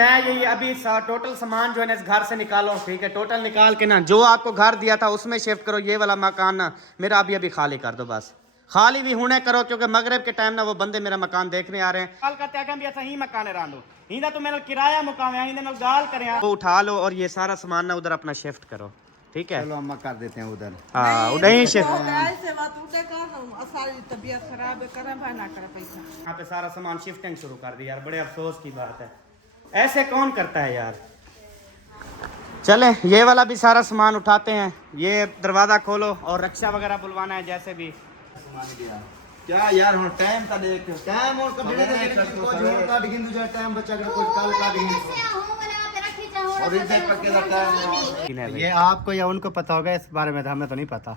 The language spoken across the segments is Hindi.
मैं यही अभी टोटल सामान जो है ना इस घर से निकालो, ठीक है, टोटल निकाल के ना जो आपको घर दिया था उसमें शिफ्ट करो। ये वाला मकान ना मेरा अभी अभी खाली कर दो, बस खाली भी होने करो, क्योंकि मगरिब के टाइम ना वो बंदे मेरा मकान देखने आ रहे हैं। गाल करते आगे भी ऐसा ही मकान है रांदो हिंदा तो मेरा किराया मुकाम है हिंदा गाल करें, वो उठा लो और ये सारा सामान ना उधर अपना शिफ्ट करो, ठीक है। चलो अम्मा कर देते हैं उधर। हाँ उधर ही शिफ्ट। यहाँ पे सारा सामान शिफ्टिंग शुरू कर दी यार, बड़े अफसोस की बात है, ऐसे कौन करता है यार। चले ये वाला भी सारा सामान उठाते हैं, ये दरवाजा खोलो और रक्षा वगैरह बुलवाना है जैसे भी। क्या यार हम टाइम का देख टाइम और कब जोड़ काट गिन जो टाइम बचा के कुछ काल काट गिन और इधर पक्के का टाइम। ये आपको या उनको पता होगा, इस बारे में हमें तो नहीं पता।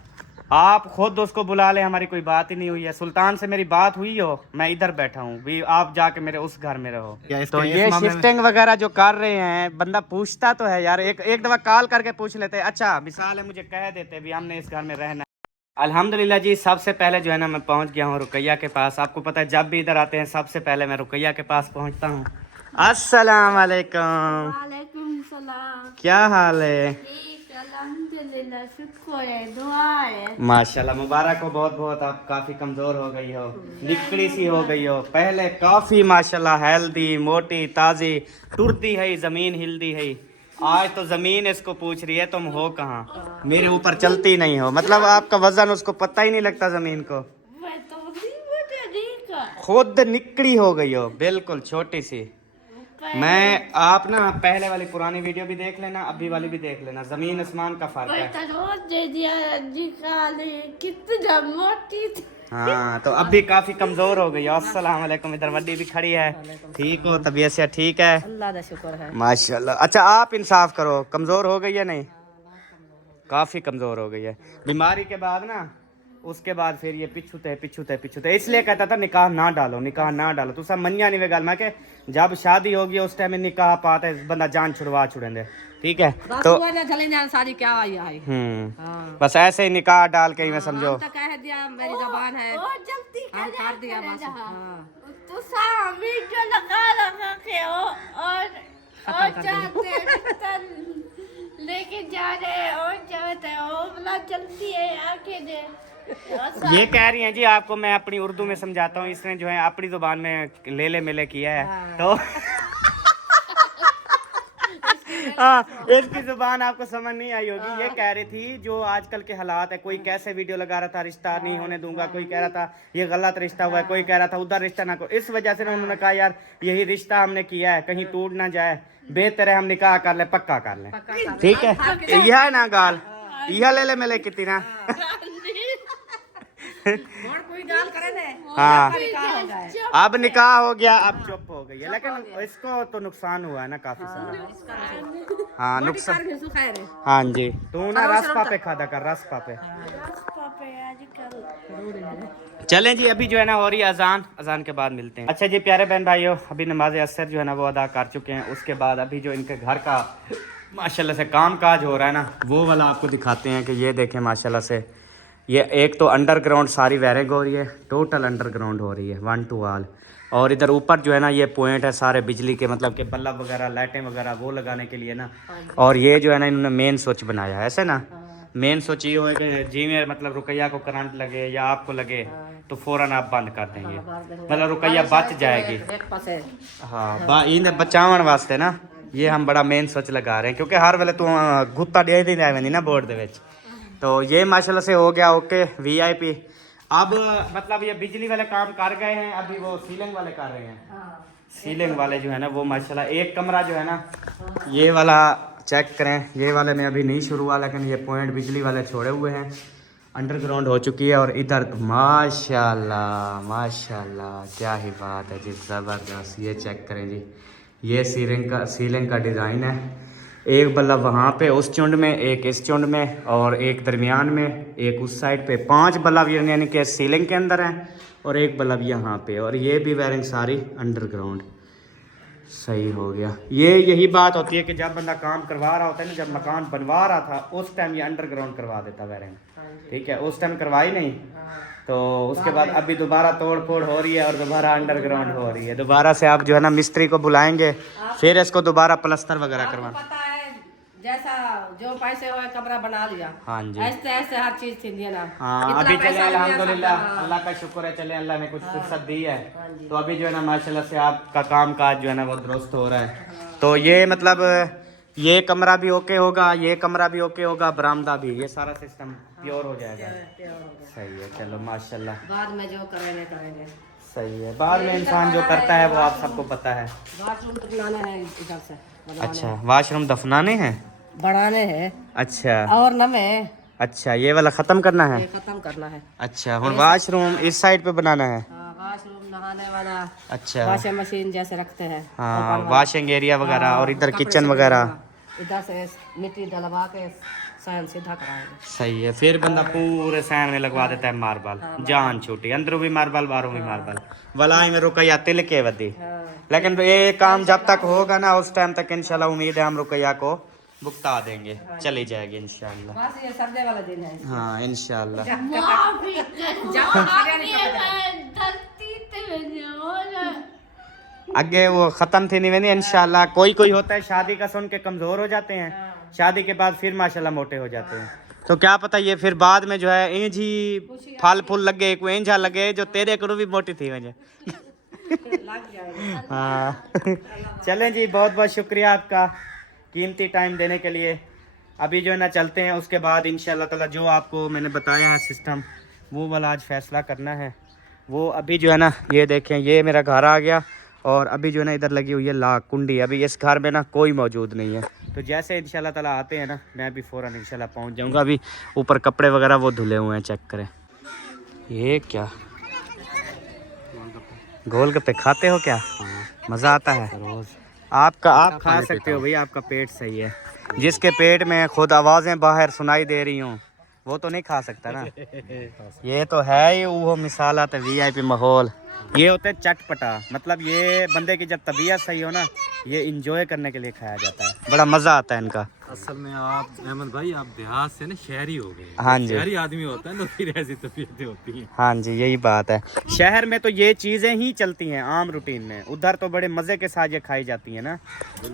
आप खुद उसको बुला ले, हमारी कोई बात ही नहीं हुई है। सुल्तान से मेरी बात हुई हो, मैं इधर बैठा हूँ भी, आप जाके मेरे उस घर में रहो। तो ये शिफ्टिंग वगैरह जो कर रहे हैं, बंदा पूछता तो है यार, एक दफा कॉल करके पूछ लेते। अच्छा मिसाल है मुझे कह देते भी हमने इस घर में रहना। अल्हम्दुलिल्लाह जी, सबसे पहले जो है ना मैं पहुंच गया हूँ रुकैया के पास। आपको पता है जब भी इधर आते हैं सबसे पहले मैं रुकैया के पास पहुंचता हूँ। अस्सलाम वालेकुम। वालेकुम सलाम। क्या हाल है? ठीक अल्हम्दुलिल्लाह, शुक्र है, दुआ है। माशाल्लाह, मुबारक हो बहुत बहुत। आप काफी कमजोर हो गई हो, निकड़ी सी हो गई हो। पहले काफी माशाल्लाह हेल्दी मोटी ताजी टुरती है, जमीन हिलदी है। आज तो जमीन इसको पूछ रही है तुम हो कहाँ, मेरे ऊपर चलती नहीं हो। मतलब आपका वजन उसको पता ही नहीं लगता जमीन को। मैं तो नहीं खुद निकड़ी हो गई हो बिल्कुल छोटी सी। मैं आप ना पहले वाली पुरानी वीडियो भी देख लेना, अभी वाली भी देख लेना, जमीन आसमान का फर्क है। तो रोज दे दिया जी, काले कितना मोटी थी। हाँ तो अब भी काफी कमजोर हो गई। अस्सलाम वालेकुम। इधर वड्डी भी खड़ी है। ठीक हो, तबीयत से ठीक है? अल्लाह का शुक्र है माशाल्लाह। अच्छा आप इंसाफ करो, कमजोर हो गई है? नहीं काफी कमजोर हो गई है बीमारी के बाद ना। उसके बाद फिर ये पिछुते इसलिए कहता था निकाह ना डालो, निकाह ना डालो। तू सब मनिया नहीं वे गल, मैं के जब शादी होगी उस टाइम निकाह पाते बंदा जान छुड़वा छुड़ेंगे, ठीक है। तो सारी क्या आई है। बस ऐसे ही निकाह डाल के ही मैं समझो। तो कह दिया मेरी जबान है, हम कर दिया बस। तो सामी जो लगा के हो और चाहते लेके जा रहे और चाहते हो मतलब चलती है आंखें दे। ये कह रही हैं जी आपको मैं अपनी उर्दू में समझाता हूँ, इसने जो है अपनी जुबान में ले मिले किया है। तो हाँ इसकी जुबान आपको समझ नहीं आई होगी। ये कह रही थी जो आजकल के हालात है, कोई कैसे वीडियो लगा रहा था रिश्ता नहीं होने दूंगा, कोई कह रहा था ये गलत रिश्ता हुआ है, कोई कह रहा था उधर रिश्ता ना को। इस वजह से ना उन्होंने कहा यार यही रिश्ता हमने किया है, कहीं टूट ना जाए, बेहतर है हम निकाह कर ले, पक्का कर ले, ठीक है। यह है ना गाल, यह ले मिले कितनी ना। कोई गाल करे ने। हाँ अब निकाह हो गया, अब चुप हो गई है, लेकिन इसको तो नुकसान हुआ है ना काफी सारा। हाँ नुकसान। हाँ जी तू ना रस्पा पे खादा कर, रस्पा पे। चलें जी अभी जो है ना हो रही है अजान, अजान के बाद मिलते हैं। अच्छा जी प्यारे बहन भाइयों, अभी नमाज असर जो है ना वो अदा कर चुके हैं। उसके बाद अभी जो इनके घर का माशाल्लाह से काम काज हो रहा है ना, वो वाला आपको दिखाते हैं कि ये देखें माशाल्लाह से। ये एक तो अंडरग्राउंड सारी वायरिंग हो रही है, टोटल अंडरग्राउंड हो रही है 1 to all। और इधर ऊपर जो है ना ये पॉइंट है सारे बिजली के, मतलब कि बल्ब वगैरह लाइटें वगैरह वो लगाने के लिए ना। और ये जो है ना इन्होंने मेन स्विच बनाया है ऐसे ना। मेन स्विच ये हो कि जी में मतलब रुकैया को करंट लगे या आपको लगे तो फ़ौरन आप बंद कर देंगे, मतलब रुकैया बच जाएगी। हाँ इन्हें बचावन वास्ते ना ये हम बड़ा मेन स्विच लगा रहे हैं, क्योंकि हर वेले तू गुत्ता दे दी रही ना बोर्ड दे विच। तो ये माशाल्लाह से हो गया ओके VIP। अब मतलब ये बिजली वाले काम कर गए हैं, अभी वो सीलिंग वाले कर रहे हैं। सीलिंग वाले जो है ना वो माशाल्लाह एक कमरा जो है ना ये वाला चेक करें, ये वाले में अभी नहीं शुरू हुआ, लेकिन ये पॉइंट बिजली वाले छोड़े हुए हैं, अंडरग्राउंड हो चुकी है। और इधर माशाल्लाह माशाल्लाह क्या ही बात है जी, ज़बरदस्त। ये चेक करें जी, ये सीलिंग का डिज़ाइन है। एक बल्ब वहाँ पे उस चुंड में, एक इस चुंड में और एक दरमियान में, एक उस साइड पे। 5 बल्ब यानी कि सीलिंग के अंदर हैं और एक बल्ब यहाँ पे। और ये भी वायरिंग सारी अंडरग्राउंड। सही हो गया। ये यही बात होती है कि जब बंदा काम करवा रहा होता है ना, जब मकान बनवा रहा था उस टाइम ये अंडरग्राउंड करवा देता वायरिंग, ठीक है। उस टाइम करवाई नहीं तो उसके बाद अभी दोबारा तोड़ फोड़ हो रही है और दोबारा अंडरग्राउंड हो रही है। दोबारा से आप जो है ना मिस्त्री को बुलाएंगे, फिर इसको दोबारा प्लास्टर वगैरह करवाना। पता है जैसा जो पैसे हुए कमरा बना लिया। हाँ जी, ऐसे ऐसे हर चीज थी ना। हाँ अभी चले अल्हम्दुलिल्लाह, अल्लाह का शुक्र है, चले अल्लाह ने कुछ फुर्सत दी है। तो अभी जो है ना माशाल्लाह से आपका काम काज जो है ना वो दुरुस्त हो रहा है। तो ये मतलब ये कमरा भी ओके होगा, ये कमरा भी ओके होगा, बरामदा भी, ये सारा सिस्टम प्योर हो जाएगा। सही है, चलो माशाल्लाह। बाद में जो करेंगे सही है, बाद में इंसान जो करता है वो आप सबको पता है। बाथरूम तो बनाना है इधर से। अच्छा, वाशरूम दफनाने हैं? बढ़ाने हैं। अच्छा, और नवे। अच्छा, ये वाला खत्म करना है? ये खत्म करना है। अच्छा, और वाशरूम इस साइड पे बनाना है? वाशरूम नहाने वाला। अच्छा, वॉशिंग मशीन जैसे रखते हैं। हाँ, वॉशिंग एरिया वगैरह और इधर किचन वगैरह। इधर से मिट्टी डलवा के सैन सीधा कराएंगे। सही है, फिर बंदा पूरे सैन में लगवा देता है मार्बल, जान छूटी, अंदरों भी मार्बल बाहरों भी मार्बल, वलाई में रुकैया तिल के वदी। लेकिन ये काम जब तक होगा ना उस टाइम तक इंशाल्लाह उम्मीद है हम रुकैया को भुगता देंगे, चली जाएगी इंशाल्लाह। बस ये सर्दी वाला दिन है। हाँ इंशाल्लाह। आगे वो खत्म थी नहीं इंशाल्लाह। कोई कोई होता है शादी का सुन के कमजोर हो जाते हैं, शादी के बाद फिर माशाल्लाह मोटे हो जाते हैं। तो क्या पता ये फिर बाद में जो है इंज ही फल फूल लगे, कोई इंझा लगे जो तेरे को भी मोटी थी वजह। हाँ चलें जी, बहुत बहुत शुक्रिया आपका कीमती टाइम देने के लिए। अभी जो है ना चलते हैं, उसके बाद इंशाल्लाह ताला जो आपको मैंने बताया है सिस्टम वो वाला आज फैसला करना है। वो अभी जो है ना ये देखें, ये मेरा घर आ गया और अभी जो है ना इधर लगी हुई है लाख कुंडी। अभी इस घर में ना कोई मौजूद नहीं है, तो जैसे इंशाल्लाह ताला आते हैं ना मैं अभी फ़ौरन इंशाल्लाह पहुंच जाऊंगा। अभी ऊपर कपड़े वगैरह वो धुले हुए हैं, चेक करें। ये क्या गोलगप्पे खाते हो क्या? मज़ा आता है रोज़? आप खा सकते हो भाई, आपका पेट सही है। जिसके पेट में खुद आवाज़ें बाहर सुनाई दे रही हूँ वो तो नहीं खा सकता ना। ये तो है ही वो मिसालात VIP माहौल। ये होता है चटपटा, मतलब ये बंदे की जब तबीयत सही हो ना ये इंजॉय करने के लिए खाया जाता है, बड़ा मज़ा आता है इनका। असल में आप अहमद भाई आप देहात से ना शहरी हो गए। हाँ जी, शहरी आदमी होता है तो फिर ऐसी तबीयतें होती हैं। हाँ जी यही बात है। शहर में तो ये चीज़ें ही चलती हैं आम रूटीन में, उधर तो बड़े मज़े के साथ ये खाई जाती हैं ना।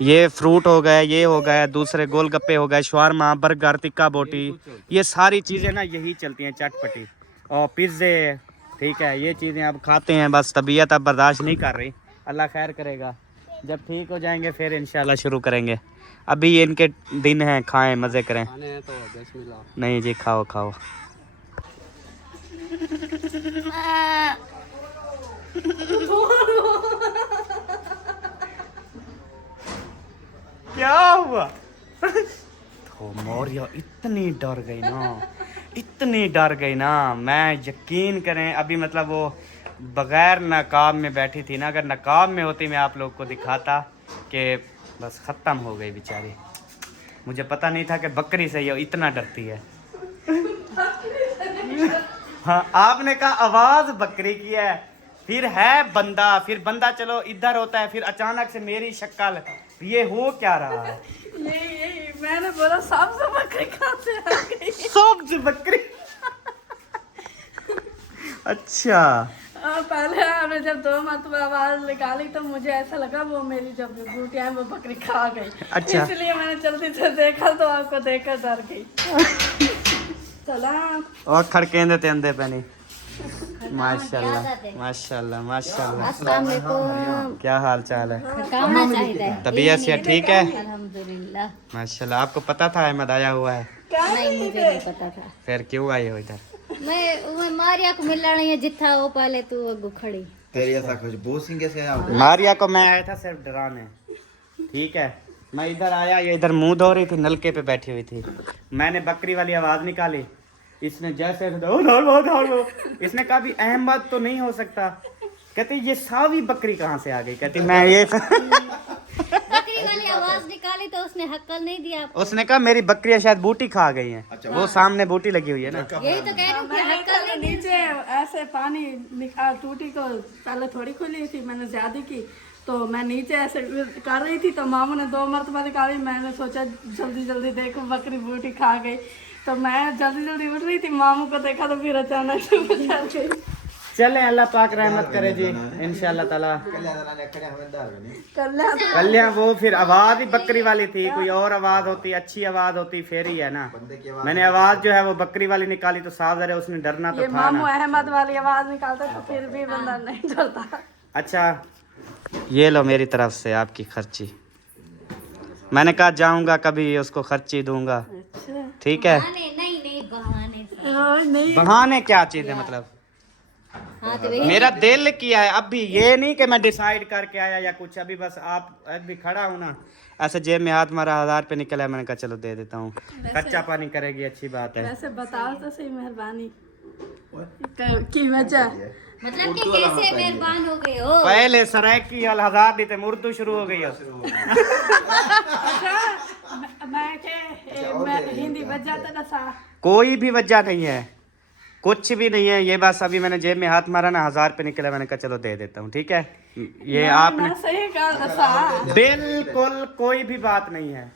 ये फ्रूट हो गए, ये हो गए, दूसरे गोलगप्पे हो गए, शवारमा, बर्गर, टिक्का बोटी, ये सारी चीज़ें ना यही चलती हैं, चटपटी और पिज़्ज़े। ठीक है, ये चीज़ें अब खाते हैं, बस तबीयत अब बर्दाश्त नहीं कर रही। अल्लाह खैर करेगा, जब ठीक हो जाएंगे फिर इंशाल्लाह शुरू करेंगे। अभी ये इनके दिन हैं, खाएं मज़े करें। नहीं जी, खाओ खाओ। क्या हुआ? तो मौर्य इतनी डर गई ना, इतनी डर गई ना, मैं यकीन करें अभी मतलब वो बगैर नकाब में बैठी थी ना, अगर नकाब में होती मैं आप लोग को दिखाता कि बस ख़त्म हो गई बेचारी। मुझे पता नहीं था कि बकरी से ये इतना डरती है। हाँ आपने कहा आवाज़ बकरी की है, फिर है बंदा, फिर बंदा चलो इधर होता है, फिर अचानक से मेरी शक्ल, ये हो क्या रहा है? यही मैंने बोला सब्ज बकरी कहाँ से आ गई? सब्ज बकरी। अच्छा पहले आपने जब 2 मरतबा आवाज निकाली तो मुझे ऐसा लगा वो मेरी जब बूटियां हैं वो बकरी खा गई। अच्छा। इसलिए मैंने जल्दी से देखा तो आपको देखकर डर गई। सलाम। और खड़केंदे ते अंधे पैनी। माशाल्लाह माशाल्लाह माशाल्लाह। अस्सलाम वालेकुम। क्या हाल चाल है? खाना चाहिए। तबीयत से ठीक है? अल्हम्दुलिल्लाह। माशाल्लाह। आपको पता था अहमद आया हुआ है? नहीं मुझे नहीं पता था। फिर क्यों आए हो इधर? मैं मारिया को मिल रही है जिथा वो पहले तू अगू खड़ी। तेरी ऐसा खुशबू सिंह से मारिया को मैं आया था सिर्फ डराने, ठीक है। मैं इधर आया, ये इधर मुंह धो रही थी, नलके पे बैठी हुई थी। मैंने बकरी वाली आवाज़ निकाली, इसने जैसे इसने कहा भी अहमद तो नहीं हो सकता। कहती ये सावी बकरी कहाँ से आ गई? कहती मैं ये बकरी वाली आवाज निकाली तो उसने हक्कल नहीं दिया। उसने कहा मेरी बकरियां शायद बूटी खा गई हैं। अच्छा, वो सामने बूटी लगी हुई है ना। यही तो कह रही हूँ कि हक्कल नहीं दिया। नीचे ऐसे पानी निकाल, टूटी को पहले थोड़ी खुली थी, मैंने ज्यादा की तो मैं नीचे ऐसे कर रही थी तो मामू ने 2 मरतबा निकाली। मैंने सोचा जल्दी जल्दी देखो बकरी बूटी खा गई, तो मैं जल्दी जल्दी उठ रही थी, मामू को देखा तो फिर अचानक से बचा गई। चलें, अल्लाह पाक रहमत करे जी इंशाल्लाह ताला। कल्याण वो फिर आवाज ही बकरी वाली थी, कोई और आवाज होती, अच्छी आवाज होती फिर ही है ना। मैंने आवाज जो है वो बकरी वाली निकाली तो साफ है उसने डरना तो ये था मामू ना। अहमद वाली आवाज निकालता तो फिर भी बंदा नहीं डरता। अच्छा ये लो मेरी तरफ से आपकी खर्ची। मैंने कहा जाऊंगा कभी उसको खर्ची दूंगा। अच्छा ठीक है, नहीं बहाने से। नहीं बहाने क्या चीज है मतलब? हाँ तो मेरा दिल किया है, अभी ये नहीं कि मैं डिसाइड करके आया या कुछ, अभी बस आप अभी खड़ा हूँ ना, ऐसे जेब में हाथ मारा 1000 रुपये निकला है, मैंने कहा चलो दे देता हूँ, खर्चा पानी करेगी अच्छी बात है। वैसे बताओ तो सही, मेहरबानी की वजह मतलब कि कैसे मेहरबान हो गए हो। पहले सराय की 1000 दी थे, उर्दू शुरू हो गई हो। मैं हिंदी बच जाता था सा। कोई भी वजह नहीं है, कुछ भी नहीं है, ये बस अभी मैंने जेब में हाथ मारा ना 1000 रुपये निकला, मैंने कहा चलो दे देता हूँ। ठीक है, ये आपने सही कहा सा। बिल्कुल कोई भी बात नहीं है,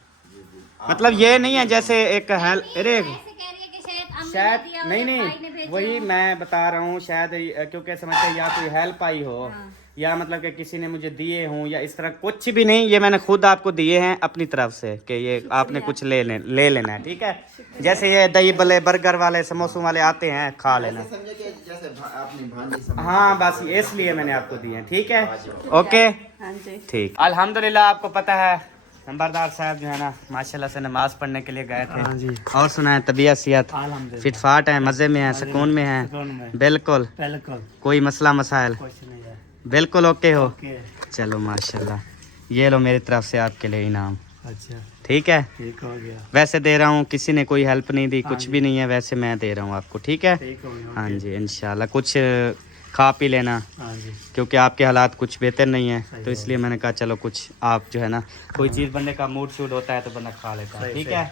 मतलब ये नहीं है जैसे एक अरे शायद नहीं वही मैं बता रहा हूँ, शायद क्योंकि समझते या कोई हेल्प आई हो या मतलब कि किसी ने मुझे दिए हों या इस तरह, कुछ भी नहीं, ये मैंने खुद आपको दिए हैं अपनी तरफ से कि ये आपने कुछ ले लेना है। ठीक है, जैसे ये दही बल्ले बर्गर वाले समोसों वाले आते हैं, खा लेना। हाँ बस इसलिए मैंने आपको दिए हैं। ठीक है, ओके ठीक। अल्हम्दुलिल्लाह आपको पता है नंबरदार साहब जो है ना माशाल्लाह से नमाज पढ़ने के लिए गए थे। और सुना है तबीयत सियत फिटफाट है, मज़े में है, सुकून में है? बिल्कुल कोई मसला मसाइल बिल्कुल ओके हो? चलो माशाल्लाह, ये लो मेरी तरफ से आपके लिए इनाम। अच्छा ठीक है, ठीक हो गया। वैसे दे रहा हूँ, किसी ने कोई हेल्प नहीं दी, कुछ भी नहीं है, वैसे मैं दे रहा हूँ आपको। ठीक है, ठीक हो गया। हाँ जी इंशाल्लाह कुछ खा पी लेना, हाँ जी क्योंकि आपके हालात कुछ बेहतर नहीं है, तो इसलिए मैंने कहा चलो कुछ आप जो है ना, कोई चीज़ बंदे का मूड शूड होता है तो बंदा खा लेता है। ठीक है,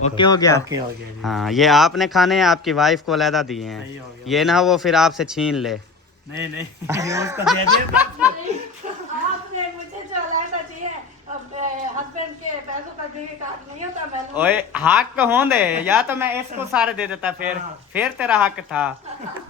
ओके हो गया? ओके हो गया जी। हाँ ये आपने खाने हैं, आपकी वाइफ को अलहदा दिए हैं, सही हो गया। ये ना वो फिर आपसे छीन ले। नहीं उसको दे दिया। आपने मुझे जो लाना चाहिए, अब हस्बैंड के पैसों का भी काट नहीं होता। मैंने ओए हक हों दे, या तो मैं इसको सारे दे देता, फिर तेरा हक था,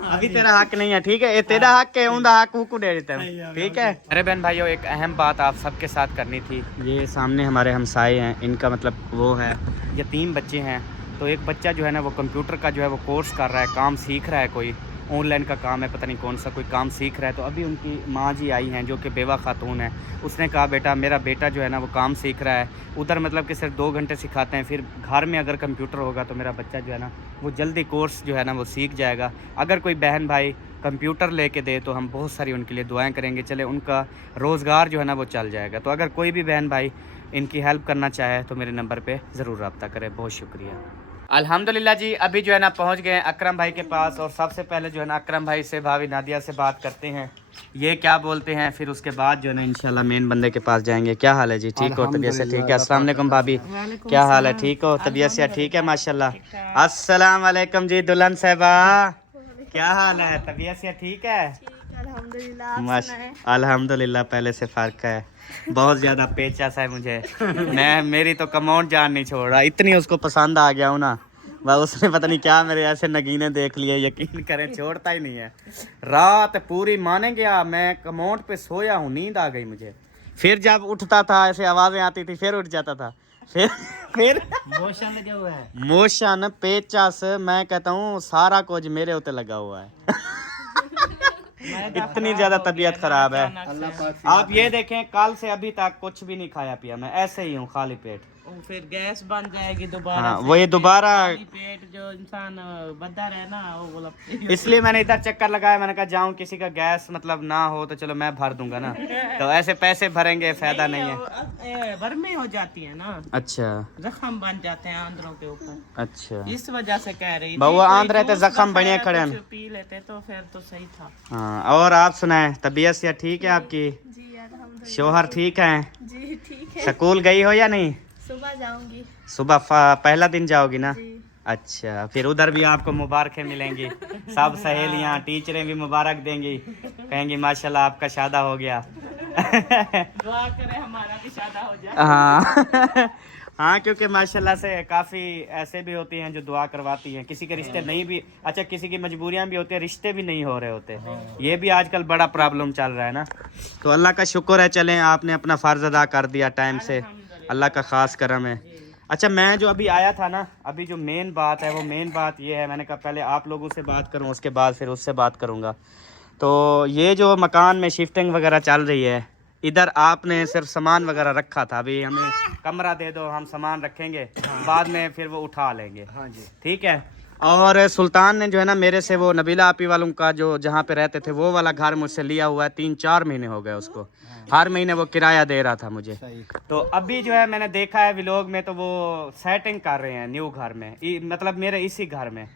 अभी तेरा हक नहीं है। ठीक है, ये तेरा हक है, उनका हक को दे देता हूँ। ठीक है, अरे बहन भाइयों एक अहम बात आप सबके साथ करनी थी। ये सामने हमारे हमसाए हैं, इनका मतलब वो है यतीम बच्चे हैं, तो एक बच्चा जो है ना वो कंप्यूटर का जो है वो कोर्स कर रहा है, काम सीख रहा है, कोई ऑनलाइन का काम है, पता नहीं कौन सा कोई काम सीख रहा है। तो अभी उनकी माँ जी आई हैं जो कि बेवा खातून है, उसने कहा बेटा मेरा बेटा जो है ना वो काम सीख रहा है, उधर मतलब कि सिर्फ 2 घंटे सिखाते हैं, फिर घर में अगर कंप्यूटर होगा तो मेरा बच्चा जो है ना वो जल्दी कोर्स जो है ना वो सीख जाएगा। अगर कोई बहन भाई कंप्यूटर लेके दे तो हम बहुत सारी उनके लिए दुआएं करेंगे, चले उनका रोज़गार जो है ना वो चल जाएगा। तो अगर कोई भी बहन भाई इनकी हेल्प करना चाहे तो मेरे नंबर पे ज़रूर रब्ता करें। बहुत शुक्रिया। अल्हम्दुलिल्लाह जी अभी जो है ना पहुंच गए अकरम भाई के पास, और सबसे पहले जो है ना अकरम भाई से भाभी नादिया से बात करते हैं, ये क्या बोलते हैं, फिर उसके बाद जो है ना इंशाल्लाह मेन बंदे के पास जाएंगे। क्या हाल है जी? ठीक हो? तबीयत से ठीक है? अस्सलाम वालेकुम भाभी, क्या हाल है? ठीक हो? तबीयत से ठीक है माशाल्लाह। अस्सलाम वालेकुम जी दुल्हन साहबा, क्या हाल है? तबीयत से ठीक है? अल्हम्दुलिल्लाह पहले से फ़र्क है, बहुत ज़्यादा पेचस है मुझे। मैं मेरी तो कमाउंट जान नहीं छोड़ रहा, इतनी उसको पसंद आ गया हूँ ना, वह उसने पता नहीं क्या मेरे ऐसे नगीने देख लिए, यकीन करें छोड़ता ही नहीं है। रात पूरी माने गया, मैं कमाउंट पे सोया हूँ, नींद आ गई मुझे, फिर जब उठता था ऐसे आवाज़ें आती थी फिर उठ जाता था, फिर मोशन लगा हुआ है। मोशन पेचस मैं कहता हूँ सारा कुछ मेरे ऊपर लगा हुआ है। इतनी ज्यादा तबीयत खराब है। आप ये देखें कल से अभी तक कुछ भी नहीं खाया पिया, मैं ऐसे ही हूँ खाली पेट। फिर गैस बन जाएगी दोबारा। हाँ वही दोबारा, पेट जो इंसान बंधा रहे ना वो बोला। इसलिए मैंने इधर चक्कर लगाया, मैंने कहा जाऊं किसी का गैस मतलब ना हो तो चलो मैं भर दूंगा ना, तो ऐसे पैसे भरेंगे फायदा नहीं है। बर्मी हो जाती है ना, अच्छा जख्म बन जाते हैं आंद्रों के ऊपर, अच्छा इस वजह से कह रही बहु आंध रहे थे, जख्म बने खड़े हैं। पी लेते तो फिर तो सही था। हाँ और आप सुनाए तबीयत से ठीक है आपकी? शोहर ठीक है? जी ठीक स्कूल गई हो या नहीं? सुबह जाऊंगी। सुबह पहला दिन जाओगी ना? अच्छा, फिर उधर भी आपको मुबारकें मिलेंगी, सब सहेलियां टीचरें भी मुबारक देंगी, कहेंगी माशाल्लाह आपका शादा हो गया। दुआ करें हमारा भी शादा हो जाए। हाँ हाँ, क्योंकि माशाल्लाह से काफ़ी ऐसे भी होती हैं जो दुआ करवाती हैं, किसी के रिश्ते नहीं भी, अच्छा किसी की मजबूरियां भी होती हैं, रिश्ते भी नहीं हो रहे होते, ये भी आजकल बड़ा प्रॉब्लम चल रहा है ना। तो अल्लाह का शुक्र है, चलें आपने अपना फ़र्ज़ अदा कर दिया टाइम से, अल्लाह का ख़ास करम है। अच्छा, मैं जो अभी आया था ना, अभी जो मेन बात है वो मेन बात ये है, मैंने कहा पहले आप लोगों से बात करूँ, उसके बाद फिर उससे बात करूँगा। तो ये जो मकान में शिफ्टिंग वगैरह चल रही है, इधर आपने सिर्फ सामान वगैरह रखा था, अभी हमें कमरा दे दो, हम सामान रखेंगे, बाद में फिर वो उठा लेंगे। हाँ जी। ठीक है। और सुल्तान ने जो है ना मेरे से वो नबीला आपी वालों का जो जहाँ पे रहते थे वो वाला घर मुझसे लिया हुआ है, 3-4 महीने हो गए उसको, हर महीने वो किराया दे रहा था मुझे। तो अभी जो है मैंने देखा है व्लॉग में, तो वो सेटिंग कर रहे हैं न्यू घर में, मतलब मेरे इसी घर में।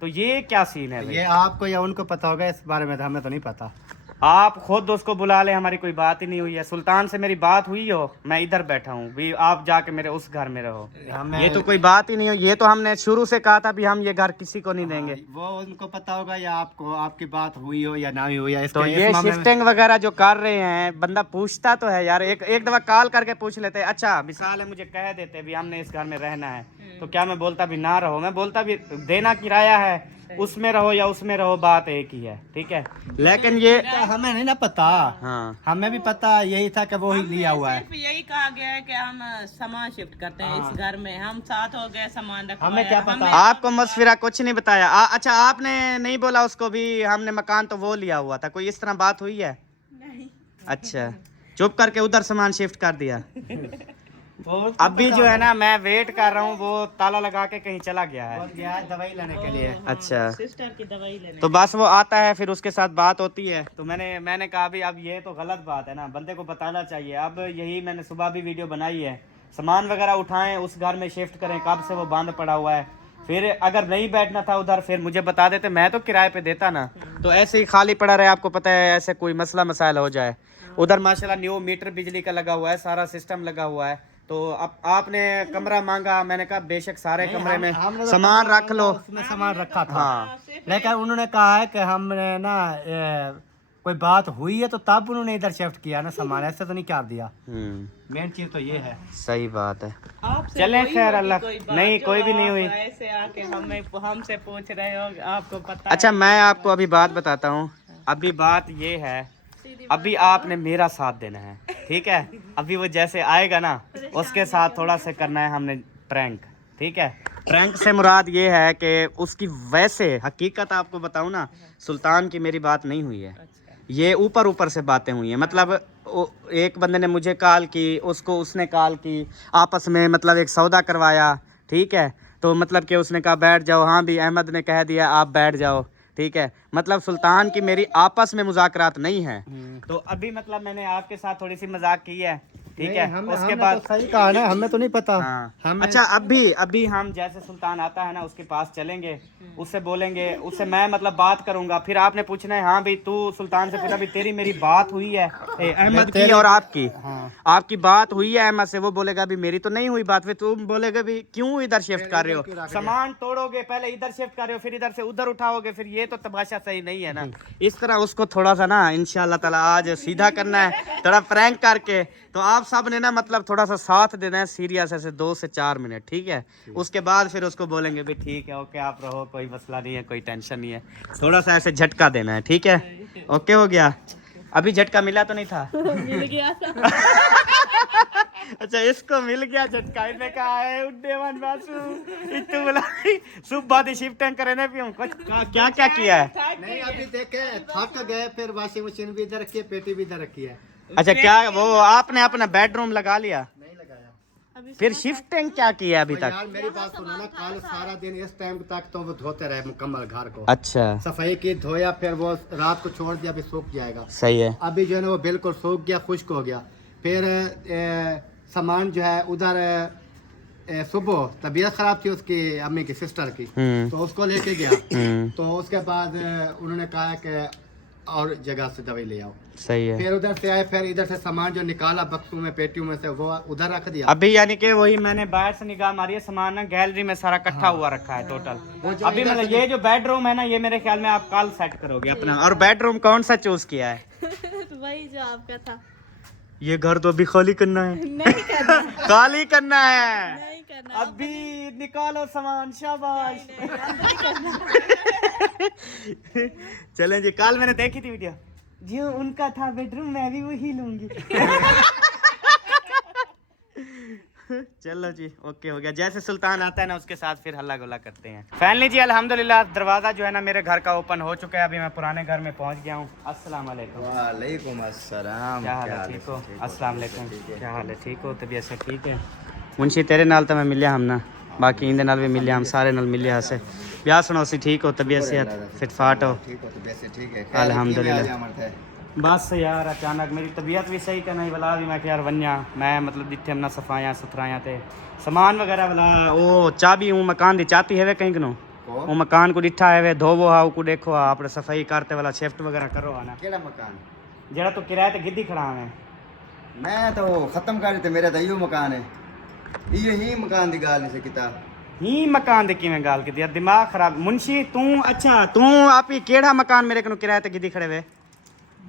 तो ये क्या सीन है भाई? ये आपको या उनको पता होगा, इस बारे में तो हमें तो नहीं पता। आप खुद उसको बुला ले, हमारी कोई बात ही नहीं हुई है। सुल्तान से मेरी बात हुई हो, मैं इधर बैठा हूँ भी, आप जाके मेरे उस घर में रहो, ये तो कोई बात ही नहीं हुई। ये तो हमने शुरू से कहा था भी हम ये घर किसी को नहीं देंगे। वो उनको पता होगा या आपको, आपकी बात हुई हो या ना हुई हो। तो ये शिफ्टिंग वगैरह जो कर रहे हैं, बंदा पूछता तो है यार, एक दफा कॉल करके पूछ लेते। अच्छा मिसाल है, मुझे कह देते भी हमने इस घर में रहना है, तो क्या मैं बोलता भी ना रहो, मैं बोलता भी देना किराया है, उसमें रहो या उसमें रहो, बात एक ही है। ठीक है, लेकिन ये हमें नहीं ना पता। हाँ, हमें भी पता यही था कि वो ही लिया हुआ है। सिर्फ यही कहा गया है कि हम सामान शिफ्ट करते हैं इस घर में, हम साथ हो गए, सामान रखवाया। हमें क्या पता। आपको मसफिरा कुछ नहीं बताया? अच्छा, आपने नहीं बोला उसको भी हमने मकान तो वो लिया हुआ था, कोई इस तरह बात हुई है? नहीं। अच्छा, चुप करके उधर सामान शिफ्ट कर दिया। अभी जो है ना मैं वेट कर रहा हूँ, वो ताला लगा के कहीं चला गया है, दवाई लाने के लिए। अच्छा, सिस्टर की दवाई लेने। तो बस वो आता है, फिर उसके साथ बात होती है। तो मैंने कहा भी अब ये तो गलत बात है ना, बंदे को बताना चाहिए। अब यही मैंने सुबह भी वीडियो बनाई है, सामान वगैरह उठाएं, उस घर में शिफ्ट करें, कब से वो बंद पड़ा हुआ है। फिर अगर नहीं बैठना था उधर, फिर मुझे बता देते, मैं तो किराए पे देता ना। तो ऐसे ही खाली पड़ा रहे, आपको पता है ऐसे कोई मसला मसाइल हो जाए। उधर माशाल्लाह न्यू मीटर बिजली का लगा हुआ है, सारा सिस्टम लगा हुआ है। तो अब आपने कमरा मांगा, मैंने कहा बेशक सारे कमरे में सामान रख लो, उसमें सामान रखा था। हाँ। लेकिन उन्होंने कहा है कि हमने ना कोई बात हुई है तो तब उन्होंने इधर शिफ्ट किया ना सामान, ऐसे तो नहीं कर दिया। मेन चीज तो ये है। सही बात है। आपसे चलें कोई खैर, होगी अल्लाह कोई बात नहीं, जो कोई भी नहीं आप हुई। ऐसे आके हमसे पूछ रहे हो, आपको पता अच्छा, है। मैं आपको अभी बात बताता हूँ। अभी बात ये है, अभी आपने मेरा साथ देना है, ठीक है? अभी वो जैसे आएगा ना, उसके साथ थोड़ा सा करना है हमने प्रैंक, ठीक है? प्रैंक से मुराद ये है कि उसकी, वैसे हकीकत आपको बताऊँ ना, सुल्तान की मेरी बात नहीं हुई है, ये ऊपर ऊपर से बातें हुई हैं। मतलब एक बंदे ने मुझे कॉल की, उसको उसने कॉल की, आपस में मतलब एक सौदा करवाया, ठीक है? तो मतलब कि उसने कहा बैठ जाओ, हाँ भी अहमद ने कह दिया आप बैठ जाओ, ठीक है? मतलब सुल्तान की मेरी आपस में मुज़ाकरात नहीं है। तो अभी मतलब मैंने आपके साथ थोड़ी सी मजाक की है, ठीक है? उसके बाद तो सही कहा ना, हमें तो नहीं पता। हाँ। अच्छा, अभी हम जैसे सुल्तान आता है ना, उसके पास चलेंगे, उससे बोलेंगे, उससे मैं मतलब बात करूंगा, फिर आपने पूछना है हाँ भाई तू सुल्तान से पूछा भी तेरी मेरी बात हुई है अहमद की और आपकी, आपकी बात हुई है अहमद से? वो बोलेगा भी मेरी तो नहीं हुई बात। फिर तुम बोलेगा भी क्यों इधर शिफ्ट कर रहे हो, सामान तोड़ोगे, पहले इधर शिफ्ट कर रहे हो, फिर इधर से उधर उठाओगे, फिर ये तो तमाशा सही नहीं है ना। इस तरह उसको थोड़ा सा ना इंशाल्लाह ताला आज सीधा करना है, थोड़ा प्रैंक करके। तो आप सब ने ना मतलब थोड़ा सा साथ देना है, सीरियस ऐसे 2 से 4 मिनट, ठीक है? उसके बाद फिर उसको बोलेंगे भी ठीक है, ओके आप रहो, कोई मसला नहीं है, कोई टेंशन नहीं है। थोड़ा सा ऐसे झटका देना है, ठीक है? ओके हो गया? अभी झटका मिला तो नहीं था? मिल गया था। अच्छा, इसको मिल गया झटका, इसने कहा है उड्डेवन बासु इतु बोला सुबह दी शिफ्टिंग करे ना पियो कुछ क्या क्या किया है? नहीं अभी देखे, थक गए, फिर वॉशिंग मशीन भी इधर रखी है, पेटी भी इधर रखी है। अच्छा, क्या वो आपने अपना बेडरूम लगा लिया? नहीं लगाया। फिर शिफ्टिंग क्या किया अभी तक? यार मेरी बात सुनो ना, कल सारा दिन इस टाइम तक तो वो धोते रहे मुकम्मल घर को। अच्छा, सफाई की, धोया, फिर वो रात को छोड़ दिया, अभी सूख जाएगा। सही है। अभी जो है ना वो बिल्कुल सूख गया, खुश्क हो गया। फिर सामान जो है उधर सुबह तबीयत खराब थी उसकी अम्मी की, सिस्टर की, तो उसको लेके गया। तो उसके बाद उन्होंने कहा कि और जगह से दवाई ले आओ। सही है। फिर उधर से आए, फिर इधर से सामान जो निकाला बक्सों में, पेटियों में से, वो उधर रख दिया। अभी यानी कि वही मैंने बाहर से निगाह मारी है, सामान ना गैलरी में सारा इकट्ठा हुआ रखा है टोटल। अभी मतलब ये जो बेडरूम है ना, ये मेरे ख्याल में आप कल सेट करोगे अपना। और बेडरूम कौन सा चूज किया है? वही जो आपका था। ये घर तो अभी खाली करना है, नहीं करना, खाली करना है, नहीं करना, अभी निकालो सामान, शाबाश। नहीं करना। चलें जी, कल मैंने देखी थी वीडियो, जो उनका था बेडरूम मैं भी वही लूंगी। चलो जी, ओके हो गया। जैसे सुल्तान आता है ना उसके साथ फिर हल्ला गुल्ला करते हैं। फाइनली जी अल्हम्दुलिल्लाह दरवाज़ा जो है ना मेरे घर का ओपन हो चुका है। अभी मैं पुराने घर में पहुंच गया हूँ। अस्सलाम वालेकुम। वालेकुम अस्सलाम। क्या हाल है, ठीक हो? अस्सलाम वालेकुम, क्या हाल है, ठीक हो? तबीयत से ठीक है? मुंशी तेरे नाल तो मैं मिलिया हम ना, बाकी इंदे नाल भी मिलिया, हम सारे नाल मिलिया हसे। ब्याह सुनो सी ठीक हो, तबीयत सेहत फिट फाट हो? ठीक हो, तबीयत से ठीक है? अल्हम्दुलिल्लाह। बस यार अचानक मेरी तबीयत भी सही करना ही वाला भी मैं यार वन्या मैं मतलब जिथे हमने सफाइयां सुथराइयां थे सामान वगैरह वाला ओ चाबी हूँ मकान दी चाहती है वे कहीं कनो वो मकान को डिठा है वे धोवो हा को देखो हा आपने सफाई करते वाला शिफ्ट वगैरह करो हा ना केड़ा मकान जेड़ा तो किराए ते गिद्दी खड़ा है मैं तो खत्म कर दिते मेरा तो इहो मकान है इहो ही मकान दी गाल नहीं से किता ही मकान दे किवें गाल की यार दिमाग खराब मुंशी तू अच्छा तू आप ही केड़ा मकान मेरे कनो किराए ते गिद्दी खड़े वे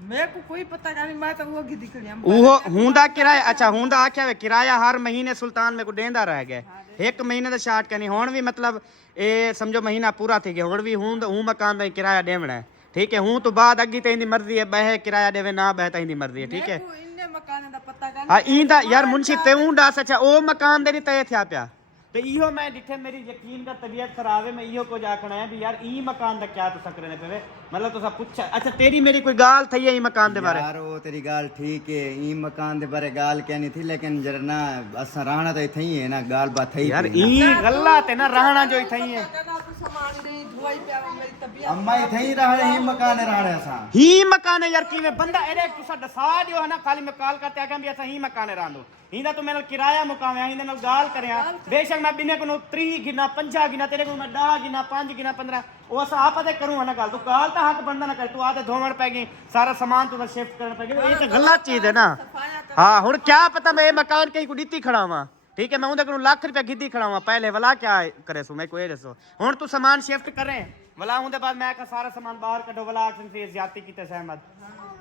मेरे को कोई पता नहीं, मैं तो वो गिद्दी खड़ी वो हुंदा किराया अच्छा हुंदा आख्या वे किराया हर महीने सुल्तान मेरे को देंदा रह गया एक महीने दा शार्ट करनी हुण भी मतलब ए समझो महीना पूरा थी गया हुण भी हूं मकान दा किराया देवना है ठीक है हूं तो बाद अगी ते इंदी मर्जी है बहे किराया देवे ना बहे ते इंदी मर्जी है ठीक है इन्ने मकान दा पता नहीं। हां इंदा यार मुंशी तेऊ दस अच्छा ओ मकान दे नहीं तय थया पिया ते इहो मैं जिथे मेरी यकीन का तबीयत खराब है मैं इहो कुछ आखना है भी यार ई मकान दा क्या तुसा करने पे मतलब तुसा पूछा अच्छा तेरी मेरी कोई गाल थई है ई मकान दे बारे यार वो तेरी गाल ठीक है ई मकान दे बारे गाल कहनी थी लेकिन जरा ना असा रहना तो इथे ही है ना गाल बात थई यार ई गल्ला ते ना रहना जो इथे ही है सामान दी धोई पे मेरी तबीयत अम्मा इथे ही रहने ही मकान रहने असा ही मकान है यार किवें बंदा एरे तुसा दसा दियो है ना खाली मैं कॉल करते आके भी असा ही मकान रहंदो इंदा तो मेरे किराया मुकावे इंदे नाल गाल करया बेशक मैं बिने को 3 गिना 50 गिना तेरे को मैं 10 गिना 5 गिना 15 ओ असा आप ते करूं ना गाल तू गाल ता हक बंदा ना कर तू आते धोवण पै गई सारा सामान तू शिफ्ट करना पै गई ये तो गलत चीज है ना हां हुन क्या पता मैं ये मकान कहीं को दीती खड़ा हुआ ठीक है मैं उनके को लाख रुपया गिद्दी खड़ा हुआ पहले वाला क्या करे सो मैं कोई दसो हुन तू सामान शिफ्ट करे वाला उनके बाद मैं का सारा सामान बाहर कढो वाला आखन से ज्यादती कीते सहमत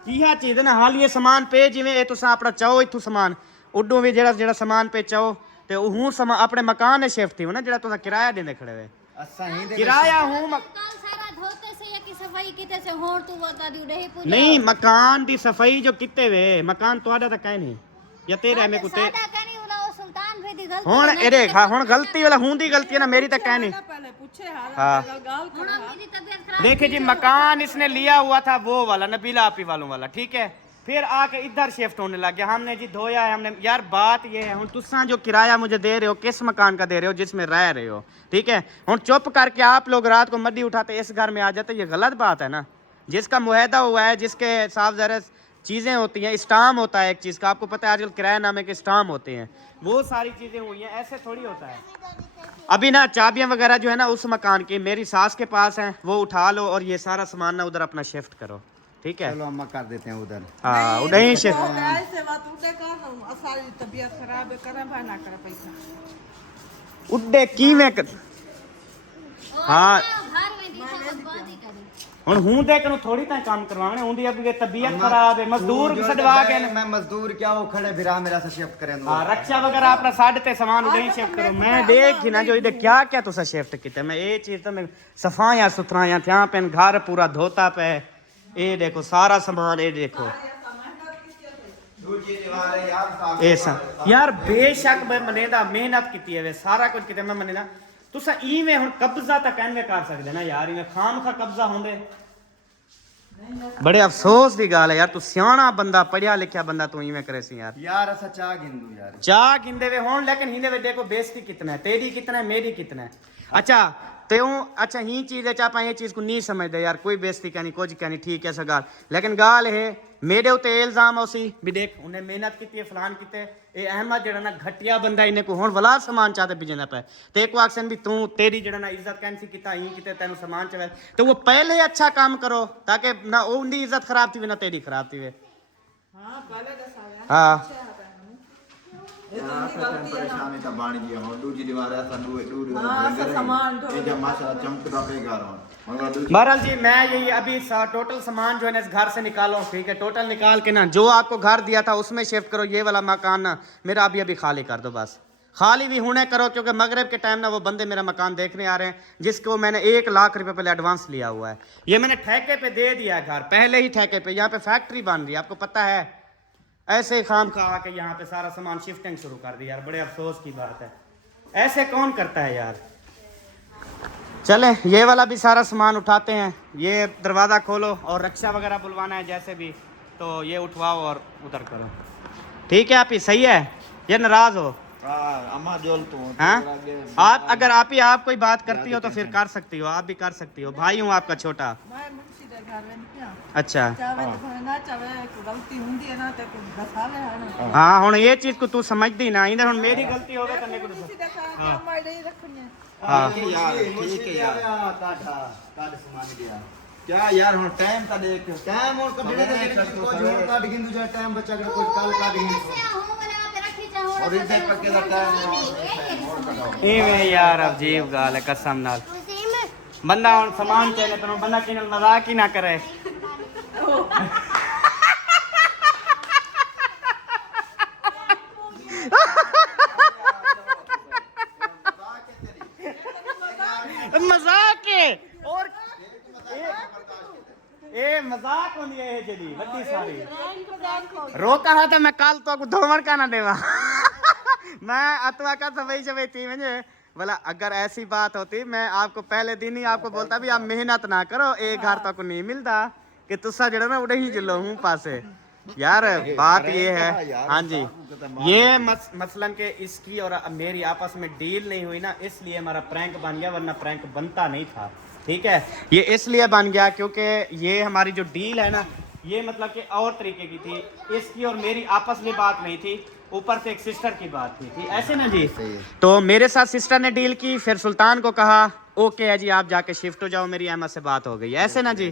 किया चीज ना हाल ये सामान पे जिवें ए तुसा अपना चाहो इथु सामान उडो भी जेड़ा जेड़ा सामान पे चाहो ते हूं सामान अपने मकान में शिफ्ट थी ना जेड़ा तुसा किराया देने खड़े वे असा ही दे किराया हूं कल सारा धोते से या की सफाई कीते से होर तू बता दियो नहीं पूजा नहीं मकान दी सफाई जो किते वे मकान तोड़ा ता कह नहीं या तेरे में कुते सादा कनी वाला वो सुल्तान भी दी गलती हुन एरे खा हुन गलती वाला हुंदी गलती है ना मेरी ता कह नहीं पहले पूछे हाल हाँ गाल हुन मेरी तबीयत खराब देखिए जी मकान इसने लिया हुआ था वो वाला नबीला आपी वालों वाला ठीक है फिर आके इधर शिफ्ट होने लग गया हमने जी धोया है हमने यार बात ये है हुन तुसा जो किराया मुझे दे रहे हो किस मकान का दे रहे हो जिसमें रह रहे हो ठीक है हुन चुप करके आप लोग रात को मड्डी उठाते इस घर में आ जाते ये गलत बात है ना जिसका मुआहदा हुआ है जिसके साफ ज़रा चीज़ें होती हैं स्टाम होता है एक चीज़ का आपको पता है आजकल किराया नामे के स्टाम होते हैं वो सारी चीज़ें हुई हैं ऐसे थोड़ी होता है अभी ना चाबियां वगैरह जो है ना उस मकान की मेरी सास के पास हैं वो उठा लो और ये सारा सामान ना उधर अपना शिफ्ट करो ठीक है चलो अम्मा कर देते हैं उधर हाँ उधर ही शिफ्ट ऐसे बात उठे कर सारी तबीयत खराब है करे भाई ना करे पैसा उड्डे कीवें हाँ घर में दी सब बात ही करी हुन हूं देख नु थोड़ी ता काम करवाने हुंदी अब तबीयत खराब है मजदूर सदवा के मैं मजदूर क्या वो खड़े फिरा मेरा से शिफ्ट करें हाँ रक्षा वगैरह अपना साढ़े ते सामान उधर ही शिफ्ट करो मैं देख ही ना जो इधर क्या क्या तुसा शिफ्ट किते मैं ये चीज तो मैं सफाइयां सुथराइयां थया पेन घर पूरा धोता पे ये देखो सारा सामान ये देखो ऐसा यार बेशक मैं मनेदा मेहनत की है वे सारा कुछ किते मैं मनेदा तुसा इवें हुन कब्जा तक कहने कर सकदे ना यार इवें खाम खा कब्जा होंदे बड़े अफसोस दी गाल है यार तू सियाना बंदा पढ़िया लिखिया बंदा तू इवें करे सी यार यार ऐसा चाह गिंदू यार चाह गिंदे वे होन लेकिन हिंदे वे देखो बेइज्जती कितना है तेरी कितना है मेरी कितना है अच्छा त्यों अच्छा ही चीज है चापा ये चीज को नहीं समझते यार कोई बेइज्जती कहनी कुछ कहनी ठीक है सगाल लेकिन गाल है मेरे उते इल्जाम उसी भी देख उन्हें मेहनत की फलान किते ए अहमद जड़ा ना घटिया बंदा इन्हें को हुन वला सामान चाहते बिजना पे ते को आक्सन भी तू तेरी जड़ा ना इज्जत कैंसी किता ही किते तेनु सामान चवे तो वो पहले अच्छा काम करो ताकि ना उनकी इज्जत खराब थी ना तेरी खराब थी वे हां पहले दसावे हां परेशानी तो बन गई हम दूजी दीवार है सन दूर हाँ, सामान ढो ये जब माशाल्लाह चमकदा पे घर हो बहरहाल जी मैं यही अभी टोटल सामान जो है ना इस घर से निकालो, ठीक है, टोटल निकाल के ना जो आपको घर दिया था उसमें शिफ्ट करो। ये वाला मकान ना मेरा अभी अभी खाली कर दो, बस खाली भी होने करो, क्योंकि मगरिब के टाइम ना वो बंदे मेरा मकान देखने आ रहे हैं, जिसको मैंने 1 लाख रुपए पहले एडवांस लिया हुआ है। ये मैंने ठेके पे दे दिया है घर, पहले ही ठेके पे। यहाँ पे फैक्ट्री बन रही है, आपको पता है। ऐसे ही खाम खा के यहाँ पे सारा सामान शिफ्टिंग शुरू कर दी यार, बड़े अफसोस की बात है। ऐसे कौन करता है यार। चले ये वाला भी सारा सामान उठाते हैं। ये दरवाज़ा खोलो और रक्षा वगैरह बुलवाना है जैसे भी, तो ये उठवाओ और उधर करो, ठीक है। आप ही सही है, ये नाराज हो? अम्मा जोल तू हाँ? आप अगर आप कोई बात करती हो तो फिर कर सकती हो, आप भी कर सकती हो, भाई हूँ आपका छोटा। मैं मुंशी दे घर में क्या अच्छा चाहे तो ना चाहे कोई गलती हुंदी है ना ते कोई बसा ले है ना हाँ, हुण ये चीज को तू समझदी ना, इधर हुण मेरी गलती हो गई करने को मुंशी दे घर मैं नहीं रखनी है। हाँ यार ठीक है यार काट सामान दिया क्या यार हम टाइम ता देख टाइम और कभी को जोड़ काट गिंदू जाए टाइम बच्चा का कुछ कल काट गिंदू और इधर पक्के दा टाइम इवें यार अजीब गाल है कसम नाल। बंदा हुण सामान चाहिए तो बंदा किन मजाक ही ना करे। मजाक है और ए मजाक होनी है जड़ी बड़ी सारी रोका है तो मैं कल तो धोमर का ना देवा। मैं अतवा का सवई सवई थी मुझे बोला अगर ऐसी बात होती मैं आपको पहले दिन ही आपको बोलता भी आप मेहनत ना करो, एक घर तक नहीं मिलता कि तुसा जड़ा ना उड़े ही चलो हूँ पासे। यार बात ये है, हाँ जी, ये मसलन के इसकी और मेरी आपस में डील नहीं हुई ना, इसलिए हमारा प्रैंक बन गया, वरना प्रैंक बनता नहीं था, ठीक है। ये इसलिए बन गया क्योंकि ये हमारी जो डील है ना, ये मतलब कि और तरीके की थी, इसकी और मेरी आपस में बात नहीं थी, ऊपर से एक सिस्टर की बात थी ऐसे ना जी। तो मेरे साथ सिस्टर ने डील की, फिर सुल्तान को कहा ओके है जी आप जाके शिफ्ट हो जाओ, मेरी अहमद से बात हो गई, ऐसे ना जी।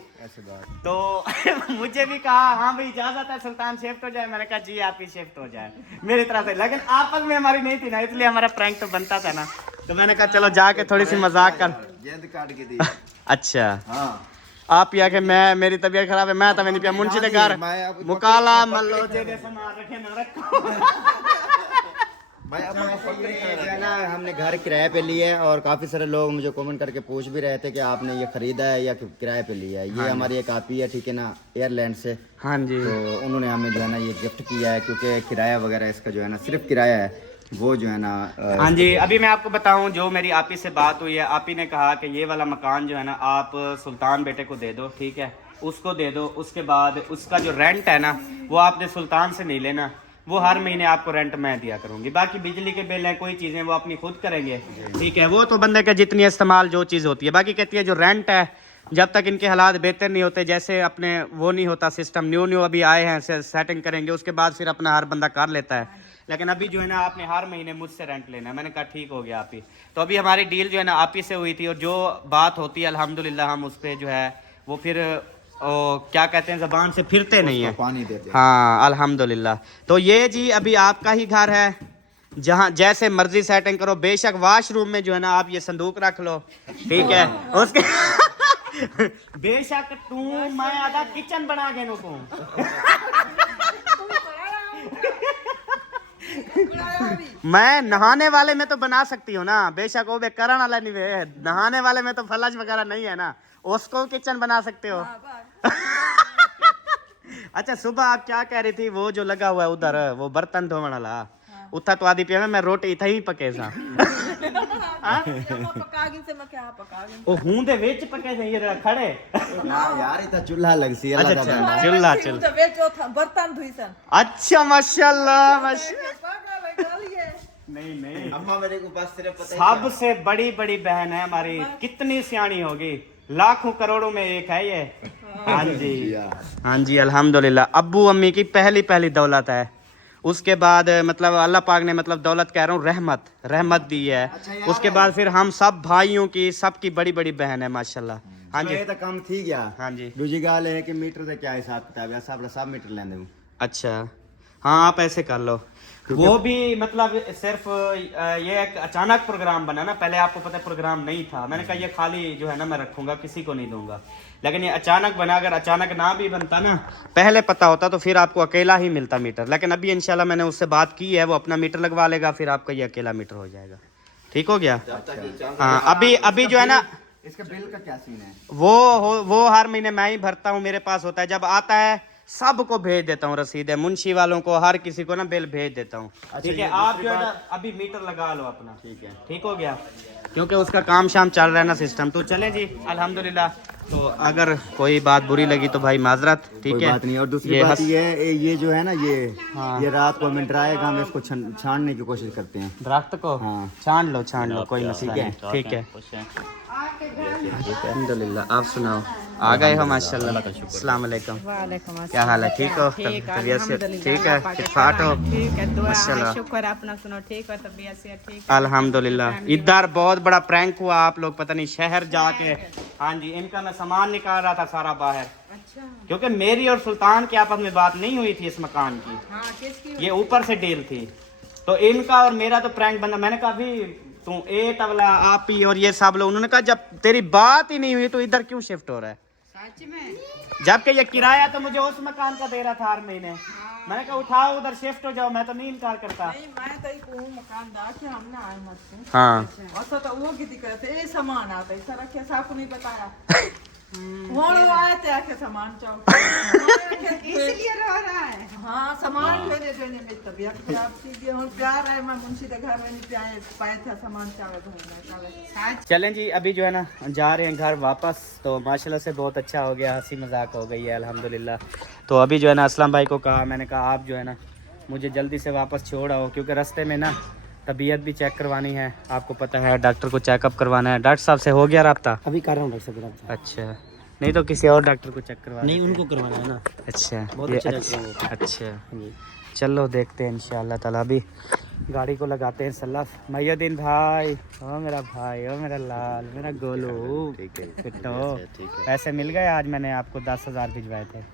तो मुझे भी कहा हाँ भाई इजाजत है सुल्तान शिफ्ट हो जाए, मैंने कहा जी आप ही शिफ्ट हो जाए मेरी तरफ से, लेकिन आपस में हमारी नहीं थी ना, इसलिए हमारा प्रैंक तो बनता था ना, तो मैंने कहा चलो जाके थोड़ी सी मजाक कर। गेंद काट के दी अच्छा हां आप पिया के मैं मेरी तबीयत खराब है, मैं तब नहीं पिया मुंशी के घर मुकाला मल्लो जेने सामान रखे ना रखो। भाई अब मैं सही है ना, हमने घर किराए पे लिए और काफ़ी सारे लोग मुझे कमेंट करके पूछ भी रहे थे कि आपने ये खरीदा है या किराए पे लिया है। ये हमारी एक आपी है, ठीक है ना, एयरलैंड से। हाँ जी, तो उन्होंने हमें जो है ना ये गिफ्ट किया है, क्योंकि किराया वगैरह इसका जो है ना सिर्फ किराया है, वो जो है ना हाँ जी। अभी मैं आपको बताऊं, जो मेरी आपी से बात हुई है, आपी ने कहा कि ये वाला मकान जो है ना आप सुल्तान बेटे को दे दो, ठीक है, उसको दे दो, उसके बाद उसका जो रेंट है ना वो आपने सुल्तान से नहीं लेना, वो हर महीने आपको रेंट मैं दिया करूंगी, बाकी बिजली के बिल है कोई चीज़ें वो अपनी खुद करेंगे, ठीक है, वो तो बंदे के जितनी इस्तेमाल जो चीज़ होती है। बाकी कहती है जो रेंट है जब तक इनके हालात बेहतर नहीं होते, जैसे अपने वो नहीं होता सिस्टम, न्यू अभी आए हैं, सेटिंग करेंगे, उसके बाद फिर अपना हर बंदा कर लेता है, लेकिन अभी जो है ना आपने हर महीने मुझसे रेंट लेना है। मैंने कहा ठीक हो गया आप ही। तो अभी हमारी डील जो है ना आप ही से हुई थी, और जो बात होती है अल्हम्दुलिल्लाह हम उस पर जो है वो फिर क्या कहते हैं ज़बान से फिरते नहीं है, पानी देते हाँ अल्हम्दुलिल्लाह। तो ये जी अभी आपका ही घर है, जहाँ जैसे मर्जी सेटिंग करो, बेशक वॉशरूम में जो है ना आप ये संदूक रख लो, ठीक है, उसके बेशक तू मैं आधा किचन बना के नुकूं मैं नहाने वाले में तो बना सकती हूँ ना, बेशक वो बेकरण वाला नहीं है, नहाने वाले में तो फ्लश वगैरह नहीं है ना, उसको किचन बना सकते हो। अच्छा सुबह आप क्या कह रही थी, वो जो लगा हुआ है उधर वो बर्तन धोने वाला, उठा तो आदि पिया मैं रोटी इतना ही पके सा पकागी से मैं क्या पकागी ओ हूं दे विच पके से ये खड़े यार इतना चूल्हा लग सी है। अच्छा अच्छा चुल्ला चुल तो बेचो था बर्तन धुई सन अच्छा माशाल्लाह माशा पागल है गाली है। नहीं नहीं अम्मा मेरे को बस सिर्फ पता है सबसे बड़ी बड़ी बहन है हमारी, कितनी सियानी होगी, लाखों करोड़ों में एक है ये। हाँ जी हाँ जी अल्हम्दुलिल्लाह, अब्बू अम्मी की पहली पहली दौलत है, उसके बाद मतलब अल्लाह पाक ने मतलब दौलत कह रहा हूँ रहमत दी है, उसके बाद फिर हम सब भाइयों की सबकी बड़ी बड़ी बहन है माशाल्लाह। हाँ जी ये तो काम थी गया। हाँ जी दूजी गाल है कि मीटर से क्या हिसाब किताब है, सब मीटर लेंदे हूं। अच्छा हाँ आप ऐसे कर लो। वो भी मतलब सिर्फ ये एक अचानक प्रोग्राम बना ना, पहले आपको पता है प्रोग्राम नहीं था, मैंने कहा ये खाली जो है ना मैं रखूंगा, किसी को नहीं दूंगा, लेकिन ये अचानक बना। अगर अचानक ना भी बनता ना, पहले पता होता तो फिर आपको अकेला ही मिलता मीटर, लेकिन अभी इंशाल्लाह मैंने उससे बात की है, वो अपना मीटर लगवा लेगा, फिर आपका ये अकेला मीटर हो जाएगा। ठीक हो गया। हाँ अभी जो है ना इसका बिल का क्या सीन है? वो हर महीने मैं ही भरता हूँ, मेरे पास होता है, जब आता है सबको भेज देता हूँ रसीद, है मुंशी वालों को, हर किसी को ना बिल भेज देता हूँ। ठीक है, आप जो है ना अभी मीटर लगा लो अपना। ठीक है, ठीक हो गया, क्योंकि उसका काम शाम चल रहा है ना सिस्टम। तो चले जी अल्हम्दुलिल्लाह। तो अगर कोई बात बुरी लगी तो भाई माजरत, ठीक है। बात नहीं। और दूसरी बात ये जो है ना ये रात को हमें डराएगा, हम इसको छानने की कोशिश करते हैं दरख्त को। हाँ। छान लो कोई मसला नहीं। ठीक है अल्हम्दुलिल्लाह। आप सुनाओ, आ गए हो माशाल्लाह। अस्सलाम वालेकुम, क्या हाल है? ठीक हो? तबीयत से ठीक है? फिटफाट हो? माशाल्लाह, शुक्र, अपना सुनो, ठीक है? तबीयत से ठीक है अल्हम्दुलिल्लाह। इधर बहुत बड़ा प्रैंक हुआ, आप लोग पता नहीं शहर जाके। हाँ जी, इनका मैं सामान निकाल रहा था सारा बाहर, क्योंकि मेरी और सुल्तान की आपस में बात नहीं हुई थी इस मकान की, ये ऊपर से डील थी। तो इनका और मेरा तो प्रैंक बना। मैंने कहा अभी तू ए तबला आप ही और ये सब लोग, उन्होंने कहा जब तेरी बात ही नहीं हुई तो इधर क्यों शिफ्ट हो रहा है? सच में, जबकि ये किराया तो मुझे उस मकान का दे रहा था हर महीने। मैंने कहा उठाओ उधर शिफ्ट हो जाओ, मैं तो नहीं इनकार करता। नहीं, मैं तो एक वो मकान दा के हमने आए मत से। हाँ अच्छा तो वो की दिक्कत है, ये सामान आता है सारा, कैसे आपको नहीं बताया? वो आए थे आके सामान चाहो इसलिए रह रहा है। हाँ, सामान लेने देने में तबीयत खराब थी, और प्यार है, मैं मुंशी के घर में नहीं पाए थे सामान चावे। चलें जी, अभी जो है ना जा रहे हैं घर वापस। तो माशाल्लाह से बहुत अच्छा हो गया, हंसी मजाक हो गई है अल्हम्दुलिल्लाह। तो अभी जो है ना असलम भाई को कहा, मैंने कहा आप जो है ना मुझे जल्दी से वापस छोड़ आओ, क्योंकि रास्ते में ना तबीयत भी चेक करवानी है, आपको पता है डॉक्टर को चेकअप करवाना है। डॉक्टर साहब से हो गया रब्ता? अभी कर रहा हूँ डॉक्टर साहब। अच्छा, नहीं तो किसी और डॉक्टर को चेक करवाना? नहीं, उनको करवाना है ना। अच्छा, बहुत ये अच्छे डॉक्टर हैं वो। अच्छा चलो देखते हैं इंशाअल्लाह ताला। अभी गाड़ी को लगाते हैं सलाफ। मय्युद्दीन भाई, ओ मेरा भाई, ओ मेरा लाल, मेरा गोलू, किट्टो, पैसे मिल गए आज? मैंने आपको 10,000 भिजवाए थे।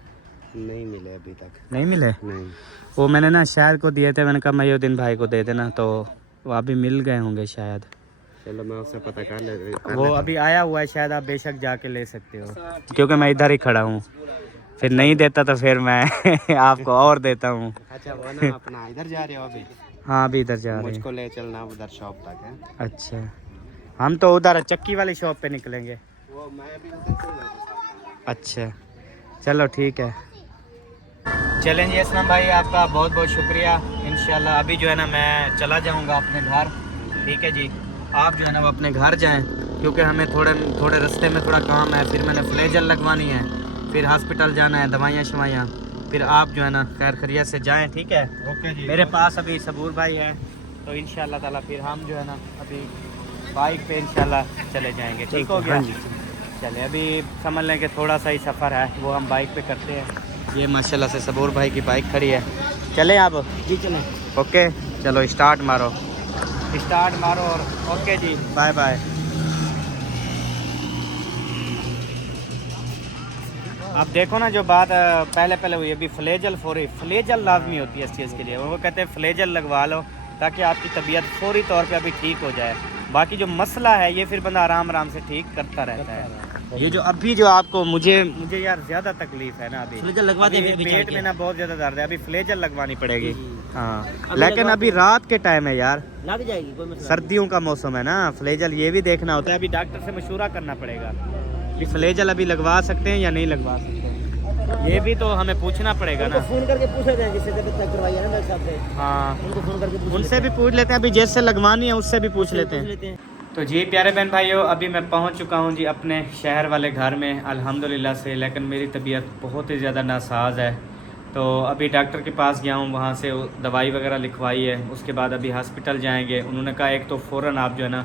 नहीं मिले अभी तक। नहीं मिले? नहीं, वो मैंने ना शायद को दिए थे, मैंने कहा मय्युद्दीन भाई को दे देना, तो वो अभी मिल गए होंगे शायद। चलो मैं उससे पता कर ले। वो अभी आया हुआ है शायद, आप बेशक जाके ले सकते हो, क्योंकि मैं इधर ही खड़ा हूँ। फिर नहीं देता तो फिर मैं आपको और देता हूँ। अच्छा वो ना अपना इधर जा रहे हो अभी? हाँ अभी इधर जा रहे हैं। मुझको ले चलना उधर शॉप तक है। अच्छा, हम तो उधर चक्की वाली शॉप पे निकलेंगे। वो मैं अभी उधर से जाऊंगा। अच्छा चलो ठीक है। चलें जी असलम भाई, आपका बहुत बहुत शुक्रिया। इंशाल्लाह अभी जो है ना मैं चला जाऊंगा अपने घर। ठीक है जी, आप जो है ना वो अपने घर जाएं, क्योंकि हमें थोड़े रास्ते में थोड़ा काम है। फिर मैंने फ्लेजल लगवानी है, फिर हॉस्पिटल जाना है, दवाइयाँ शवाइयाँ। फिर आप जो है ना खैर खैरियत से जाएं, ठीक है? ओके जी। मेरे पास अभी सबूर भाई है, तो इंशाल्लाह ताला फिर हम जो है ना अभी बाइक पे इंशाल्लाह चले जाएंगे। ठीक हो गया? चले, अभी समझ लें कि थोड़ा सा ही सफ़र है, वो हम बाइक पे करते हैं। ये माशाल्लाह से सबूर भाई की बाइक खड़ी है। चलें आप? जी चलें। ओके चलो स्टार्ट मारो और ओके जी, बाय बाय। आप देखो ना जो बात पहले हुई, अभी फ्लेजल फ्लेजल लाजमी होती है इस चीज़ के लिए। वो कहते हैं फ्लेजल लगवा लो ताकि आपकी तबीयत फौरी तौर पे अभी ठीक हो जाए। बाकी जो मसला है ये फिर बंदा आराम से ठीक करता रहता है। ये जो अभी जो आपको मुझे यार ज़्यादा तकलीफ है ना, अभी फ्लेजल लगवा दे, अभी पेट में ना बहुत ज़्यादा दर्द है, अभी फ्लेजल लगवानी पड़ेगी। हाँ लेकिन अभी रात के टाइम है यार, लग जाएगी, कोई मसला सर्दियों का मौसम है ना, फ्लेजल ये भी देखना होता है। अभी डॉक्टर से मशूरा करना पड़ेगा कि फ्लेजल अभी लगवा सकते हैं या नहीं लगवा सकते हैं, ये भी तो हमें पूछना पड़ेगा ना। फोन करके पूछ लेते हैं, जिससे तबीयत चेक करवाई है ना मेरे साहब से। हाँ उनको फोन करके उनसे भी पूछ लेते हैं, अभी जैसे लगवानी है उससे भी पूछ लेते हैं। तो जी प्यारे बहन भाइयों, अभी मैं पहुंच चुका हूं जी अपने शहर वाले घर में अल्हम्दुलिल्लाह से। लेकिन मेरी तबीयत बहुत ही ज़्यादा नासाज है, तो अभी डॉक्टर के पास गया हूं, वहां से दवाई वगैरह लिखवाई है। उसके बाद अभी हॉस्पिटल जाएंगे। उन्होंने कहा एक तो फ़ौरन आप जो है ना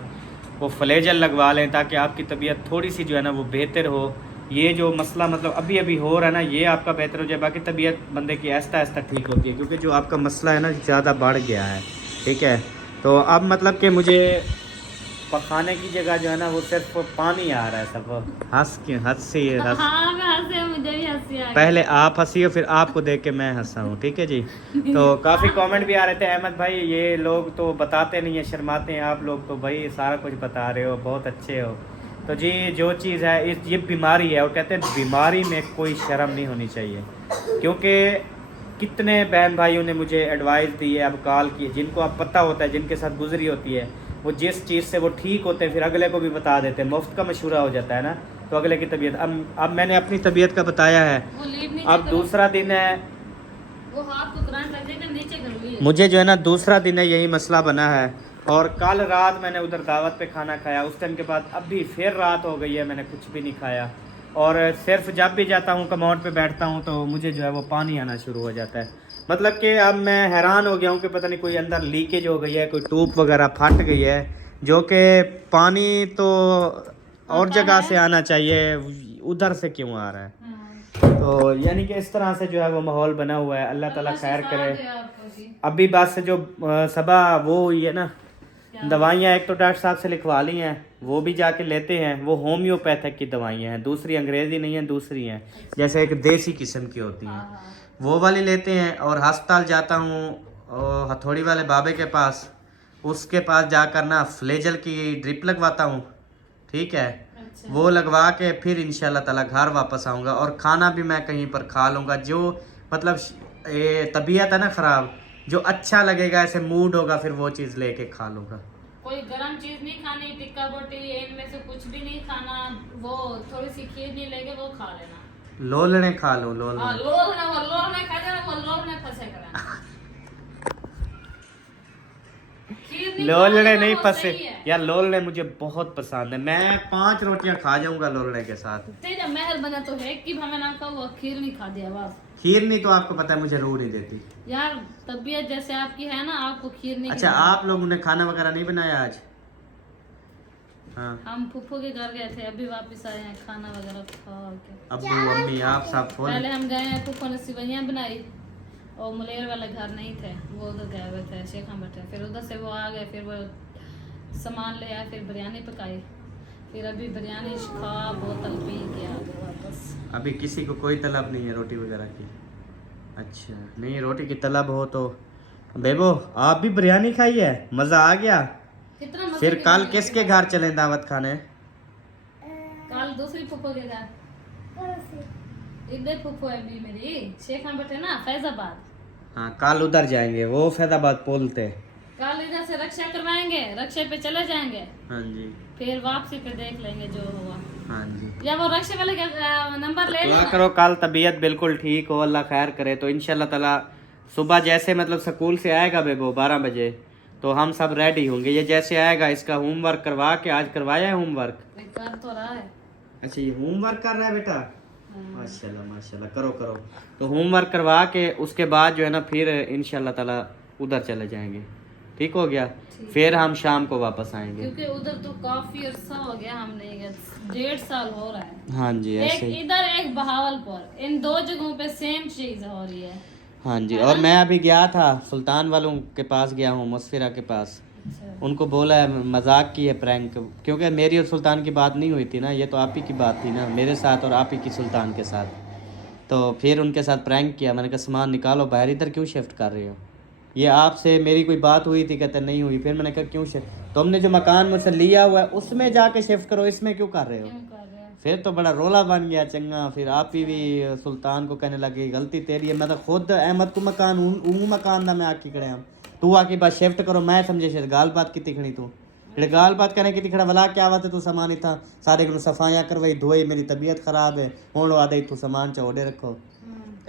वो फ्लेजल लगवा लें ताकि आपकी तबीयत थोड़ी सी जो है ना वो बेहतर हो। ये जो मसला मतलब अभी हो रहा है ना, ये आपका बेहतर हो जाए, बाकी तबीयत बंदे की आहिस्ता आहिस्ता ठीक होती है, क्योंकि जो आपका मसला है ना ज़्यादा बढ़ गया है। ठीक है, तो अब मतलब कि मुझे पकाने की जगह जो है ना वो सिर्फ पानी आ रहा है सब। हंस से हंस। हाँ मैं हंसे, मुझे भी हंसी आ गई। पहले आप हंसी हो फिर आपको देख के मैं हंसा हूँ, ठीक है जी। तो काफ़ी कमेंट भी आ रहे थे, अहमद भाई ये लोग तो बताते नहीं है, शर्माते हैं, आप लोग तो भाई सारा कुछ बता रहे हो, बहुत अच्छे हो। तो जी जो चीज़ है ये बीमारी है, और कहते हैं बीमारी में कोई शर्म नहीं होनी चाहिए, क्योंकि कितने बहन भाइयों ने मुझे एडवाइस दी है, अब कॉल की, जिनको अब पता होता है, जिनके साथ गुजरी होती है, वो जिस चीज़ से वो ठीक होते हैं फिर अगले को भी बता देते हैं, मुफ्त का मशूरा हो जाता है ना। तो अगले की तबीयत, अब मैंने अपनी तबीयत का बताया है, वो लीड नीचे अब करो। दूसरा दिन है, वो हाथ को करंट लग जाएगा, नीचे कर लिए। मुझे जो है ना दूसरा दिन है यही मसला बना है। और कल रात मैंने उधर दावत पे खाना खाया, उस टाइम के बाद अभी फिर रात हो गई है, मैंने कुछ भी नहीं खाया, और सिर्फ जब भी जाता हूँ कमोड पे बैठता हूँ तो मुझे जो है वो पानी आना शुरू हो जाता है। मतलब कि अब मैं हैरान हो गया हूँ कि पता नहीं कोई अंदर लीकेज हो गई है, कोई ट्यूब वगैरह फट गई है, जो कि पानी तो और जगह से आना चाहिए, उधर से क्यों आ रहा है। तो यानी कि इस तरह से जो है वो माहौल बना हुआ है, अल्लाह ताला खैर करे। अभी बस जो सबा वो हुई है ना, दवाइयाँ एक तो डॉक्टर साहब से लिखवा ली हैं, वो भी जाके लेते हैं, वो होम्योपैथिक की दवाइयाँ हैं, दूसरी अंग्रेज़ी नहीं है, दूसरी हैं, जैसे एक देसी किस्म की होती हैं, वो वाली लेते हैं। और अस्पताल जाता हूँ हथौड़ी वाले बाबे के पास, उसके पास जाकर ना फ्लेजल की ड्रिप लगवाता हूँ, ठीक है। वो लगवा के फिर इंशाल्लाह ताला घर वापस आऊँगा, और खाना भी मैं कहीं पर खा लूँगा, जो मतलब तबीयत है ना ख़राब, जो अच्छा लगेगा, ऐसे मूड होगा, फिर वो चीज़ लेके खा लूँगा। कोई गरम चीज नहीं खानी, टिक्का बोटी इनमें से कुछ भी नहीं खाना, वो थोड़ी सी खीर नहीं लेके वो खा लेना। लोलने खा लो, हाँ, लोलने। लोलने खा जाना, वो लोलने फंसे करा। लोलने नहीं फंसे यार, लोलने मुझे बहुत पसंद है, मैं 5 रोटियां खा जाऊंगा लोलने के साथ। तेरा महल बना तो है कि हमें नाम का वो खीर नहीं खा दिया बस। खीर नहीं तो आपको पता है मुझे रूह नहीं देती यार, तबीयत जैसे आपकी है ना, आपको खीर नहीं अच्छा, खिलानी। आप लोगों ने खाना वगैरह नहीं बनाया आज? हाँ, हम फूफू के घर गए थे, अभी वापस आए हैं, खाना वगैरह खा के। अब्बू अम्मी आप सब फोन। पहले हम गए हैं, फूफू ने सिवैयाँ बनाई, और मुलेर वाले घर नहीं थे, वो उधर गए हुए थे, शेखा बैठे, फिर उधर से वो आ गए, फिर वो सामान ले आए, फिर बिरयानी पकाई, फिर अभी बिरयानी खा, बोतल पी के आ गए वापस। अभी किसी को कोई तलब नहीं है रोटी वगैरह की? अच्छा, नहीं रोटी की तलब हो तो बेबो आप भी बिरयानी खाई है, मज़ा आ गया। कितना मजे फिर की कल बिरयानी किसके घर चलें दावत खाने? कल दूसरी फूफू के घर। इधर फूफू है भी मेरी, शेखा बैठे ना, फैजाबाद। हाँ, कल उधर जाएंगे, वो फैजाबाद बोलते। कल इधर से रक्षा करवाएंगे, रक्षा पे चले जाएंगे, हाँ जी, फिर वापसी पे देख लेंगे जो होगा। हाँ जी। या वो रक्षा वाले का नंबर ले दुआ लेना। करो कल तबीयत बिल्कुल ठीक हो, अल्लाह खैर करे, तो इंशाल्लाह ताला सुबह जैसे मतलब स्कूल से आएगा बेबो 12 बजे, तो हम सब रेडी होंगे। ये जैसे आएगा इसका होमवर्क करवा के, आज करवाया है होमवर्क? कर तो रहा है। अच्छा, ये होमवर्क कर रहा है बेटा, माशाल्लाह माशाल्लाह, करो करो। तो होमवर्क करवा के उसके बाद जो है ना फिर इंशाल्लाह ताला उधर चले जाएंगे, ठीक हो गया। फिर हम शाम को वापस आएंगे, क्योंकि उधर तो काफी अरसा हो गया हम नहीं गए, 1.5 साल हो रहा है। हाँ जी एक ऐसे ही। इधर एक बहावलपुर, इन 2 जगहों पे सेम चीज हो रही है। हाँ जी, और मैं अभी गया था सुल्तान वालों के पास गया हूँ, मुस्फिरा के पास, अच्छा। उनको बोला है मजाक की है, प्रैंक, क्योंकि मेरी और सुल्तान की बात नहीं हुई थी ना, ये तो आप ही की बात थी ना मेरे साथ और आप ही की सुल्तान के साथ, तो फिर उनके साथ प्रैंक किया। मैंने कहा सामान निकालो बाहर, इधर क्यों शिफ्ट कर रहे हो, ये आपसे मेरी कोई बात हुई थी? कहते नहीं हुई। फिर मैंने कहा क्यों शिफ्ट, तुमने जो मकान मुझसे लिया हुआ है उसमें जाके शिफ्ट करो, इसमें क्यों कर रहे हो? क्यों कर रहे हैं? फिर तो बड़ा रोला बन गया चंगा, फिर आप ही भी सुल्तान को कहने लगे गलती तेरी है, मैं तो खुद अहमद को मकान हूँ मकान दा मैं आके खड़े हम, तू आके बस शिफ्ट करो, मैं समझे शायद गाल बात की खड़ी, तू जेड़े गाल बात करने की खड़ा वाला क्या बात है, तू सामान इतना सारे को सफाइयाँ करवाई धोई, मेरी तबीयत खराब है, हूँ लो आदे तू सामान चौड़े रखो,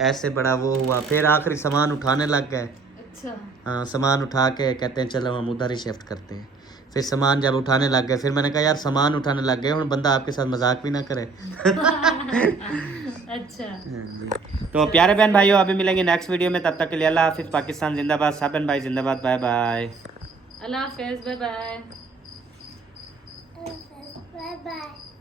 ऐसे बड़ा वो हुआ। फिर आखिरी सामान उठाने लग गए। अच्छा। हाँ, सामान उठा के कहते हैं चलो हम उधर ही शिफ्ट करते हैं। फिर सामान जब उठाने लग गए, फिर मैंने कहा यार सामान उठाने लग गए, और बंदा आपके साथ मजाक भी ना करे। अच्छा। तो प्यारे बहन भाइयों, अभी मिलेंगे नेक्स्ट वीडियो में, तब तक के लिए अल्लाह हाफिज़, पाकिस्तान जिंदाबाद, साबन भाई जिंदाबाद, बाय बाय। अल्लाह हाफिज़, बाय बाय। Bye bye.